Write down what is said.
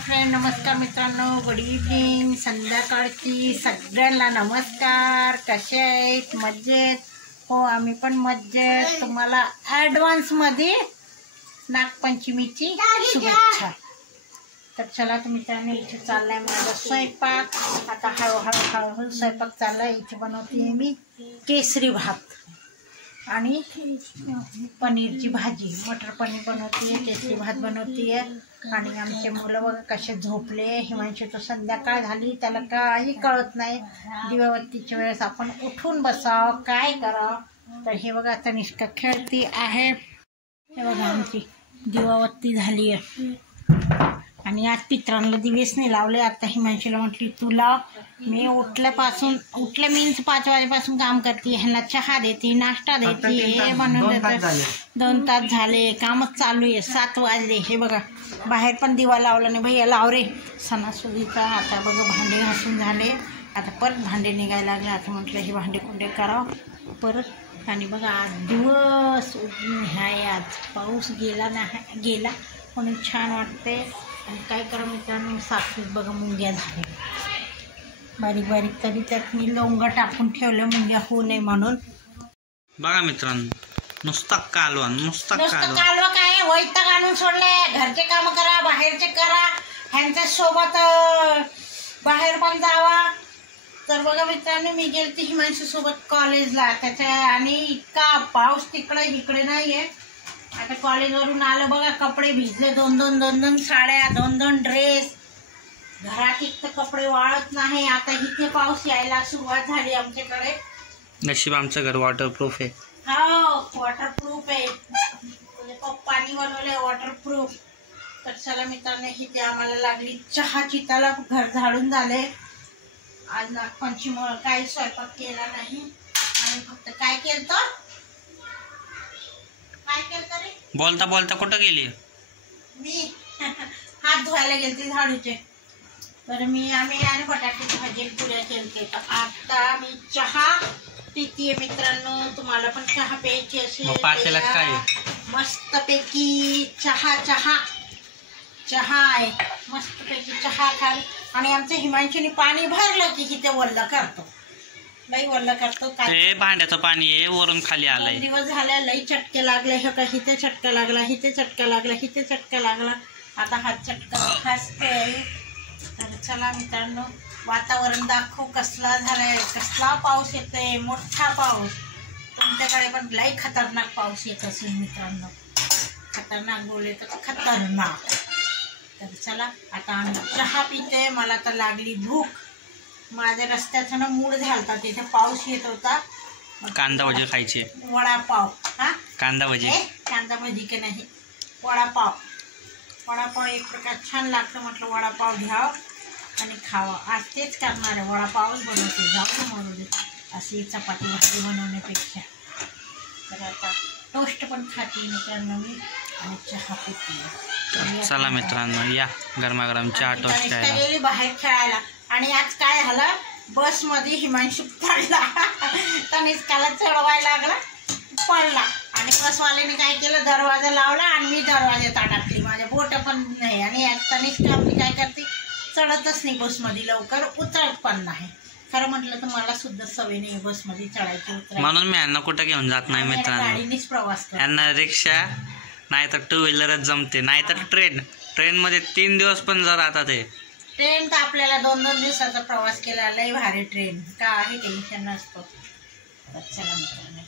Friend, नमस्कार मित्रांनो, good evening. संध्याकाळची सगळ्यांना नमस्कार. कसे आहेत? मजेत? हो, आम्ही पण मजेत. तुम्हाला ॲडव्हान्समध्ये नागपंचमीची शुभेच्छा. तर चला मित्रांनो, इथे चाललाय माझा स्वयंपाक. आता हळूहळू स्वयंपाक चाललाय. इथे बनवते मी केसरी भात आणि पनीरची भाजी. मटर पनीर बनवते, केसरी भात बनवते. आणि आमचे मुलं बघा कसे झोपले. हिमांशी तो संध्याकाळ झाली, त्याला काही कळत नाही. दिवाबत्तीच्या वेळेस आपण उठून बसावं, काय करावं. तर हे बघा तनिष्का खेळती आहे. हे बघा आमची दिवाबत्ती झाली आहे. आणि आज पित्रांना दिवेच नाही लावले. आता हिमांशीला म्हटली तू लाव. मी उठले मीन्स 5 वाजेपासून काम करते. ह्यांना चहा देते, नाश्ता देते, हे बनवून देते. 2 तास झाले, कामच चालू आहे. 7 वाजले. हे बघा बाहेर पण दिवा लावला नाही. भैया लाव रे सणासुदीचा. आता बघा भांडे घासून झाले. आता परत भांडे निघायला लागले. आता म्हटलं हे भांडे कुंडे करावं परत. आणि बघा आज दिवस आहे. आज पाऊस गेला म्हणून छान वाटते. आणि काय करा मित्रांनो, साखरेत बघा मुंग्या झाल्या बारीक बारीक. तरी त्यात मी लवंग टाकून ठेवलं मुंग्या होऊ नये म्हणून. बघा मित्रांनो, नुसता कालवा काय वैताग आणून सोडलंय. घरचे काम करा, बाहेरचे करा, ह्यांच्या सोबत बाहेर पण जावा. तर बघा मित्रांनो, मी गेलते हिमांशी सोबत कॉलेजला. त्याच्या आणि इतका पाऊस इकडे नाहीये. आता कॉलेजवरून आलं बघा, कपडे भिजले. 2 साड्या, 2 ड्रेस. घरात एक तर कपडे वाळत नाही. आता इथे पाऊस यायला सुरुवात झाली आमच्याकडे. नशीब आमचं घर वॉटरप्रूफ आहे. हो, वॉटरप्रूफ आहे. पप्पानी बनवले वॉटरप्रूफ. तर चला मित्रांनो, इथे आम्हाला लागली चहाची तलब. घर झाडून झाले. आज नागपंचमीमुळे काही स्वयंपाक केला नाही. आणि फक्त काय केलं रे? बोलता बोलता कुठं गेली? मी हात धुवायला गेलते झाडूचे. तर आम्ही आणि बटाट्याची भाजी पुऱ्या केलते. तर आता मी चहा पितीये मित्रांनो. तुम्हाला पण चहा प्यायची असेल काय मस्तपैकी चहा आहे. मस्तपैकी चहा खाल. आणि आमच्या हिमांशीने पाणी भरलं की इथे वल्ल करतो. लई वल्ल करतो. काय भांड्याचं पाणी आहे वरून खाली आलंय. 2 दिवस झाले. लई चटके लागले. हे का इथे चटका लागला, इथे चटका लागला, इथे चटका लागला. आता हा चटका खासतोय. तर चला मित्रांनो, वातावरण दाखवू कसला झालाय. कसला पाऊस येतोय, मोठा पाऊस. तुमच्याकडे पण लई खतरनाक पाऊस येत असेल मित्रांनो. खतरनाक बोलले तर खतरनाक. तर चला आता आम्ही चहा पिते. मला तर लागली भूक. माझ्या रस्त्याचा ना मूड झालता. तिथे पाऊस येत होता. कांदा भजी खायचे. वडापाव. हा, कांदा भजी की नाही, वडापाव एक प्रकार छान लागतं. म्हटलं वडापाव घ्यावं आणि खावं. आज तेच करणार आहे, वडापावच बनवते. जाऊ मरू दे अशी चपाती भाजी बनवण्यापेक्षा. तर आता टोस्ट पण खाते मित्रांनो मी. आणि चहा पिते. चला मित्रांनो, या गरमागरम चहा टोस्ट गेली बाहेर खेळायला. आणि आज काय झालं, बसमध्ये हिमांशू पडला. तनिष्काला चढवायला लागला, पडला. आणि बसवाल्याने काय केलं, दरवाजा लावला आणि मी दरवाजात अडकली. माझ्या बोट पण नाही. आणि तनिष्का आपली काय करते, चढतच नाही बसमध्ये लवकर, उतरत पण नाही. खरं म्हटलं तर मला सुद्धा सवय नाही बसमध्ये चढायची उतरायची. म्हणून मी यांना कुठं घेऊन जात नाही मित्रांनो. गाडीनेच प्रवास करतो. यांना रिक्षा नाही तर 2 व्हीलरच जमते. नाही तर ट्रेनमध्ये 3 दिवस पण जर आता ते ट्रेन तर आपल्याला 2 दिवसाचा प्रवास केला. लई भारी ट्रेन, काही टेन्शन नसतं. तर चला मित्रांनो.